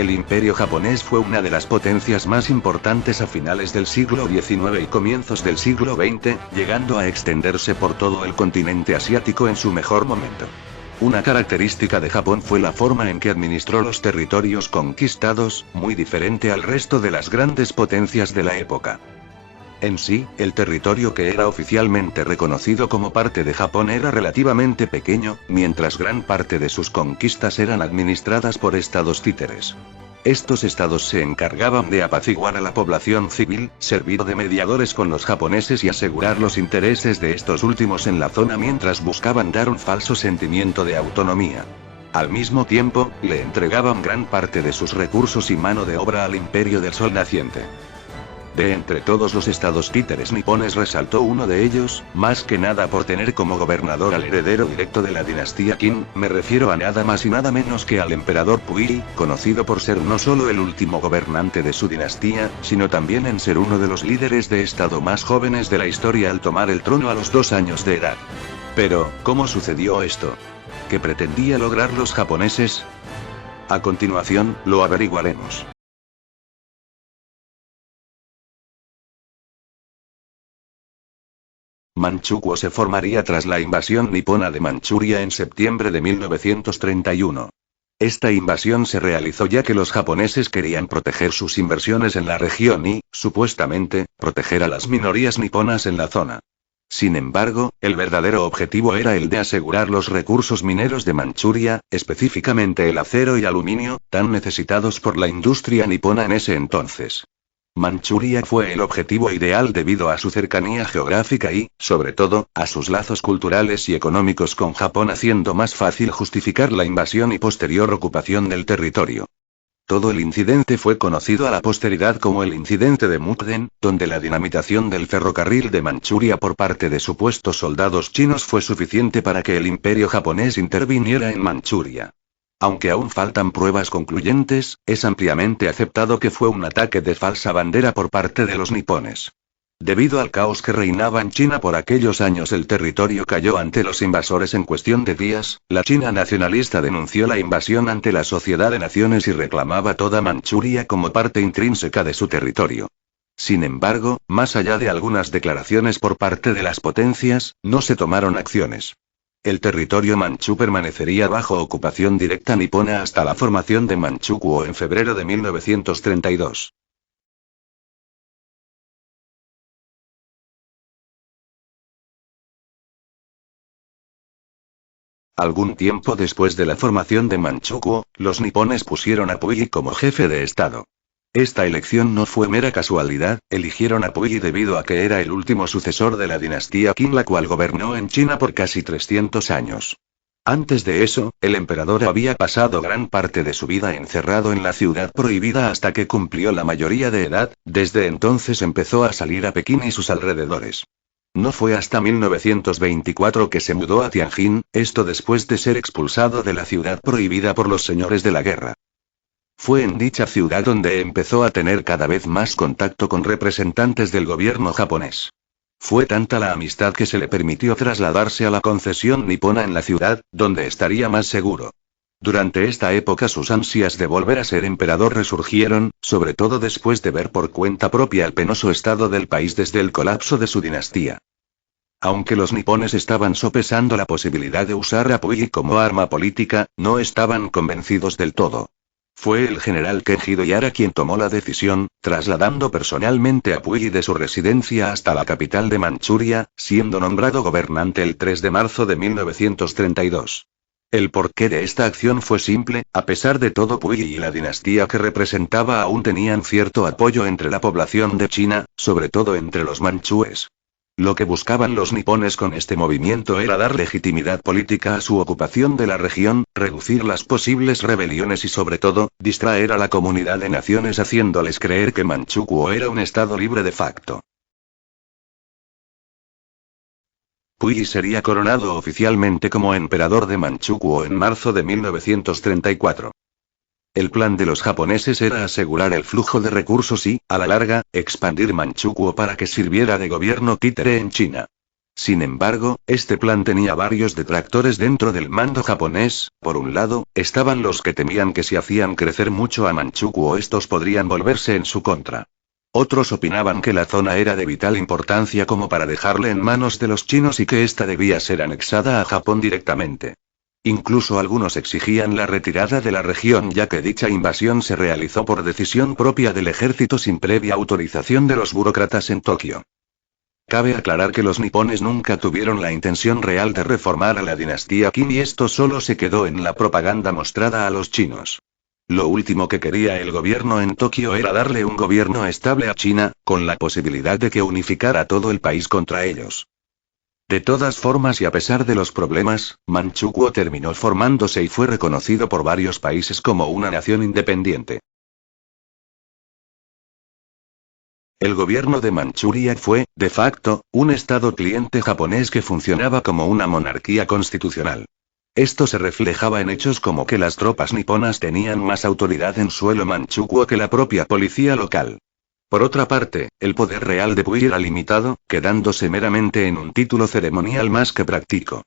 El imperio japonés fue una de las potencias más importantes a finales del siglo XIX y comienzos del siglo XX, llegando a extenderse por todo el continente asiático en su mejor momento. Una característica de Japón fue la forma en que administró los territorios conquistados, muy diferente al resto de las grandes potencias de la época. En sí, el territorio que era oficialmente reconocido como parte de Japón era relativamente pequeño, mientras gran parte de sus conquistas eran administradas por estados títeres. Estos estados se encargaban de apaciguar a la población civil, servir de mediadores con los japoneses y asegurar los intereses de estos últimos en la zona mientras buscaban dar un falso sentimiento de autonomía. Al mismo tiempo, le entregaban gran parte de sus recursos y mano de obra al Imperio del Sol naciente. De entre todos los estados títeres nipones resaltó uno de ellos, más que nada por tener como gobernador al heredero directo de la dinastía Qin, me refiero a nada más y nada menos que al emperador Puyi, conocido por ser no solo el último gobernante de su dinastía, sino también en ser uno de los líderes de estado más jóvenes de la historia al tomar el trono a los 2 años de edad. Pero, ¿cómo sucedió esto? ¿Qué pretendía lograr los japoneses? A continuación, lo averiguaremos. Manchukuo se formaría tras la invasión nipona de Manchuria en septiembre de 1931. Esta invasión se realizó ya que los japoneses querían proteger sus inversiones en la región y, supuestamente, proteger a las minorías niponas en la zona. Sin embargo, el verdadero objetivo era el de asegurar los recursos mineros de Manchuria, específicamente el acero y aluminio, tan necesitados por la industria nipona en ese entonces. Manchuria fue el objetivo ideal debido a su cercanía geográfica y, sobre todo, a sus lazos culturales y económicos con Japón, haciendo más fácil justificar la invasión y posterior ocupación del territorio. Todo el incidente fue conocido a la posteridad como el incidente de Mukden, donde la dinamitación del ferrocarril de Manchuria por parte de supuestos soldados chinos fue suficiente para que el imperio japonés interviniera en Manchuria. Aunque aún faltan pruebas concluyentes, es ampliamente aceptado que fue un ataque de falsa bandera por parte de los nipones. Debido al caos que reinaba en China por aquellos años, el territorio cayó ante los invasores en cuestión de días. La China nacionalista denunció la invasión ante la Sociedad de Naciones y reclamaba toda Manchuria como parte intrínseca de su territorio. Sin embargo, más allá de algunas declaraciones por parte de las potencias, no se tomaron acciones. El territorio manchú permanecería bajo ocupación directa nipona hasta la formación de Manchukuo en febrero de 1932. Algún tiempo después de la formación de Manchukuo, los nipones pusieron a Puyi como jefe de estado. Esta elección no fue mera casualidad, eligieron a Puyi debido a que era el último sucesor de la dinastía Qin, la cual gobernó en China por casi 300 años. Antes de eso, el emperador había pasado gran parte de su vida encerrado en la ciudad prohibida hasta que cumplió la mayoría de edad. Desde entonces empezó a salir a Pekín y sus alrededores. No fue hasta 1924 que se mudó a Tianjin, esto después de ser expulsado de la ciudad prohibida por los señores de la guerra. Fue en dicha ciudad donde empezó a tener cada vez más contacto con representantes del gobierno japonés. Fue tanta la amistad que se le permitió trasladarse a la concesión nipona en la ciudad, donde estaría más seguro. Durante esta época sus ansias de volver a ser emperador resurgieron, sobre todo después de ver por cuenta propia el penoso estado del país desde el colapso de su dinastía. Aunque los nipones estaban sopesando la posibilidad de usar a Puyi como arma política, no estaban convencidos del todo. Fue el general Keiji Doyara quien tomó la decisión, trasladando personalmente a Puyi de su residencia hasta la capital de Manchuria, siendo nombrado gobernante el 3 de marzo de 1932. El porqué de esta acción fue simple: a pesar de todo, Puyi y la dinastía que representaba aún tenían cierto apoyo entre la población de China, sobre todo entre los manchúes. Lo que buscaban los nipones con este movimiento era dar legitimidad política a su ocupación de la región, reducir las posibles rebeliones y sobre todo, distraer a la comunidad de naciones haciéndoles creer que Manchukuo era un estado libre de facto. Puyi sería coronado oficialmente como emperador de Manchukuo en marzo de 1934. El plan de los japoneses era asegurar el flujo de recursos y, a la larga, expandir Manchukuo para que sirviera de gobierno títere en China. Sin embargo, este plan tenía varios detractores dentro del mando japonés. Por un lado, estaban los que temían que si hacían crecer mucho a Manchukuo estos podrían volverse en su contra. Otros opinaban que la zona era de vital importancia como para dejarle en manos de los chinos y que ésta debía ser anexada a Japón directamente. Incluso algunos exigían la retirada de la región ya que dicha invasión se realizó por decisión propia del ejército sin previa autorización de los burócratas en Tokio. Cabe aclarar que los nipones nunca tuvieron la intención real de reformar a la dinastía Qing y esto solo se quedó en la propaganda mostrada a los chinos. Lo último que quería el gobierno en Tokio era darle un gobierno estable a China, con la posibilidad de que unificara todo el país contra ellos. De todas formas y a pesar de los problemas, Manchukuo terminó formándose y fue reconocido por varios países como una nación independiente. El gobierno de Manchuria fue, de facto, un estado cliente japonés que funcionaba como una monarquía constitucional. Esto se reflejaba en hechos como que las tropas niponas tenían más autoridad en suelo manchukuo que la propia policía local. Por otra parte, el poder real de Puyi era limitado, quedándose meramente en un título ceremonial más que práctico.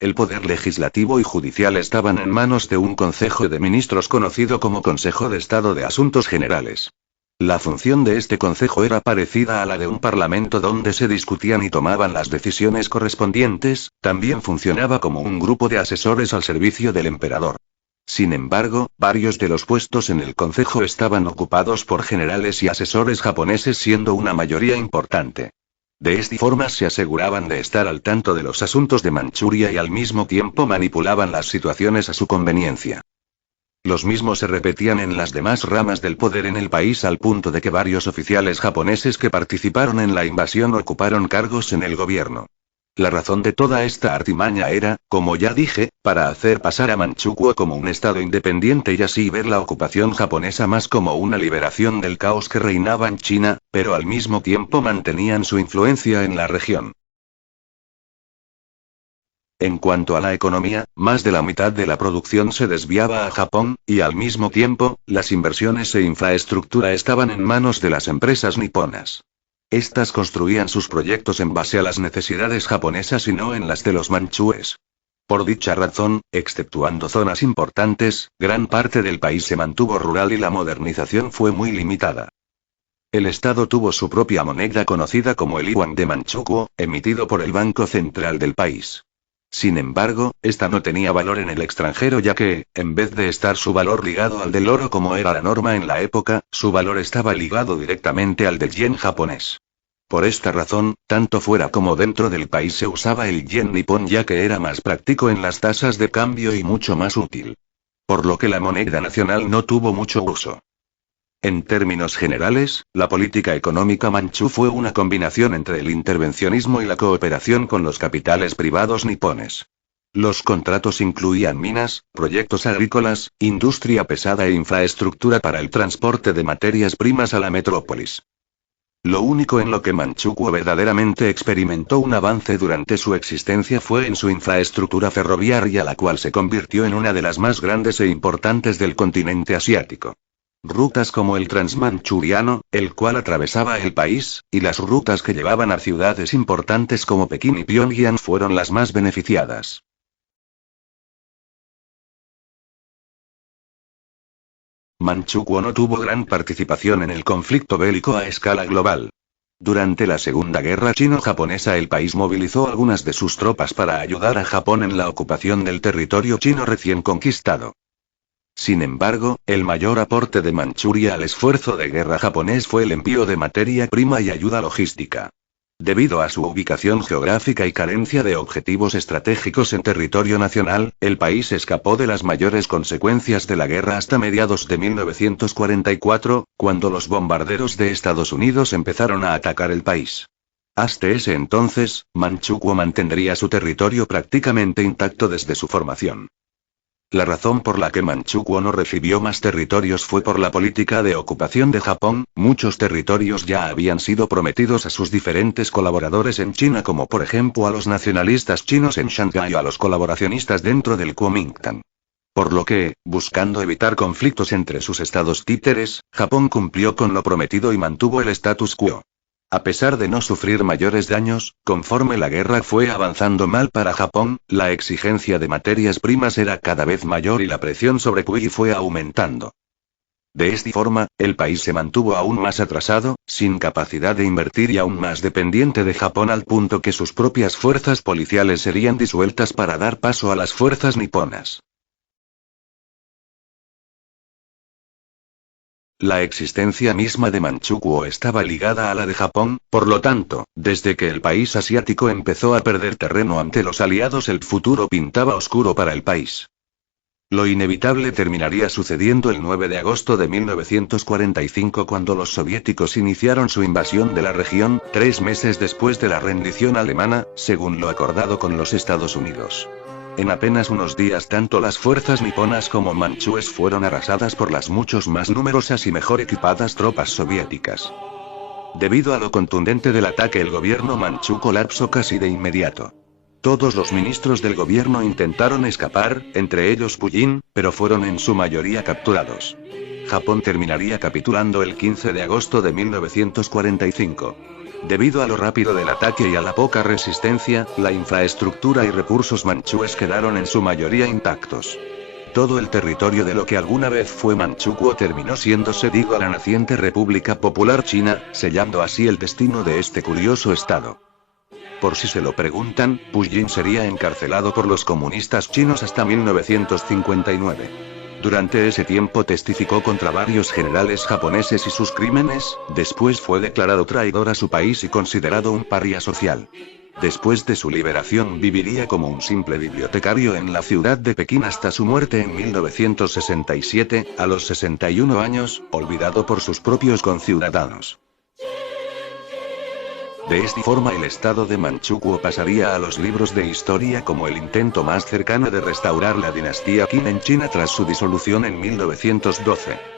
El poder legislativo y judicial estaban en manos de un consejo de ministros conocido como Consejo de Estado de Asuntos Generales. La función de este consejo era parecida a la de un parlamento donde se discutían y tomaban las decisiones correspondientes, también funcionaba como un grupo de asesores al servicio del emperador. Sin embargo, varios de los puestos en el consejo estaban ocupados por generales y asesores japoneses siendo una mayoría importante. De esta forma se aseguraban de estar al tanto de los asuntos de Manchuria y al mismo tiempo manipulaban las situaciones a su conveniencia. Los mismos se repetían en las demás ramas del poder en el país al punto de que varios oficiales japoneses que participaron en la invasión ocuparon cargos en el gobierno. La razón de toda esta artimaña era, como ya dije, para hacer pasar a Manchukuo como un estado independiente y así ver la ocupación japonesa más como una liberación del caos que reinaba en China, pero al mismo tiempo mantenían su influencia en la región. En cuanto a la economía, más de la mitad de la producción se desviaba a Japón, y al mismo tiempo, las inversiones e infraestructura estaban en manos de las empresas niponas. Estas construían sus proyectos en base a las necesidades japonesas y no en las de los manchúes. Por dicha razón, exceptuando zonas importantes, gran parte del país se mantuvo rural y la modernización fue muy limitada. El estado tuvo su propia moneda conocida como el Yuan de Manchukuo, emitido por el Banco Central del país. Sin embargo, esta no tenía valor en el extranjero ya que, en vez de estar su valor ligado al del oro como era la norma en la época, su valor estaba ligado directamente al del yen japonés. Por esta razón, tanto fuera como dentro del país se usaba el yen nipón ya que era más práctico en las tasas de cambio y mucho más útil. Por lo que la moneda nacional no tuvo mucho uso. En términos generales, la política económica manchú fue una combinación entre el intervencionismo y la cooperación con los capitales privados nipones. Los contratos incluían minas, proyectos agrícolas, industria pesada e infraestructura para el transporte de materias primas a la metrópolis. Lo único en lo que Manchukuo verdaderamente experimentó un avance durante su existencia fue en su infraestructura ferroviaria, la cual se convirtió en una de las más grandes e importantes del continente asiático. Rutas como el Transmanchuriano, el cual atravesaba el país, y las rutas que llevaban a ciudades importantes como Pekín y Pyongyang fueron las más beneficiadas. Manchukuo no tuvo gran participación en el conflicto bélico a escala global. Durante la Segunda Guerra Chino-Japonesa el país movilizó algunas de sus tropas para ayudar a Japón en la ocupación del territorio chino recién conquistado. Sin embargo, el mayor aporte de Manchuria al esfuerzo de guerra japonés fue el envío de materia prima y ayuda logística. Debido a su ubicación geográfica y carencia de objetivos estratégicos en territorio nacional, el país escapó de las mayores consecuencias de la guerra hasta mediados de 1944, cuando los bombarderos de Estados Unidos empezaron a atacar el país. Hasta ese entonces, Manchukuo mantendría su territorio prácticamente intacto desde su formación. La razón por la que Manchukuo no recibió más territorios fue por la política de ocupación de Japón. Muchos territorios ya habían sido prometidos a sus diferentes colaboradores en China, como por ejemplo a los nacionalistas chinos en Shanghái o a los colaboracionistas dentro del Kuomintang. Por lo que, buscando evitar conflictos entre sus estados títeres, Japón cumplió con lo prometido y mantuvo el status quo. A pesar de no sufrir mayores daños, conforme la guerra fue avanzando mal para Japón, la exigencia de materias primas era cada vez mayor y la presión sobre Puyi fue aumentando. De esta forma, el país se mantuvo aún más atrasado, sin capacidad de invertir y aún más dependiente de Japón al punto que sus propias fuerzas policiales serían disueltas para dar paso a las fuerzas niponas. La existencia misma de Manchukuo estaba ligada a la de Japón, por lo tanto, desde que el país asiático empezó a perder terreno ante los aliados, el futuro pintaba oscuro para el país. Lo inevitable terminaría sucediendo el 9 de agosto de 1945 cuando los soviéticos iniciaron su invasión de la región, 3 meses después de la rendición alemana, según lo acordado con los Estados Unidos. En apenas unos días tanto las fuerzas niponas como manchúes fueron arrasadas por las muchos más numerosas y mejor equipadas tropas soviéticas. Debido a lo contundente del ataque, el gobierno manchú colapsó casi de inmediato. Todos los ministros del gobierno intentaron escapar, entre ellos Puyin, pero fueron en su mayoría capturados. Japón terminaría capitulando el 15 de agosto de 1945. Debido a lo rápido del ataque y a la poca resistencia, la infraestructura y recursos manchúes quedaron en su mayoría intactos. Todo el territorio de lo que alguna vez fue Manchukuo terminó siendo cedido a la naciente República Popular China, sellando así el destino de este curioso estado. Por si se lo preguntan, Puyin sería encarcelado por los comunistas chinos hasta 1959. Durante ese tiempo testificó contra varios generales japoneses y sus crímenes, después fue declarado traidor a su país y considerado un paria social. Después de su liberación viviría como un simple bibliotecario en la ciudad de Pekín hasta su muerte en 1967, a los 61 años, olvidado por sus propios conciudadanos. De esta forma el estado de Manchukuo pasaría a los libros de historia como el intento más cercano de restaurar la dinastía Qin en China tras su disolución en 1912.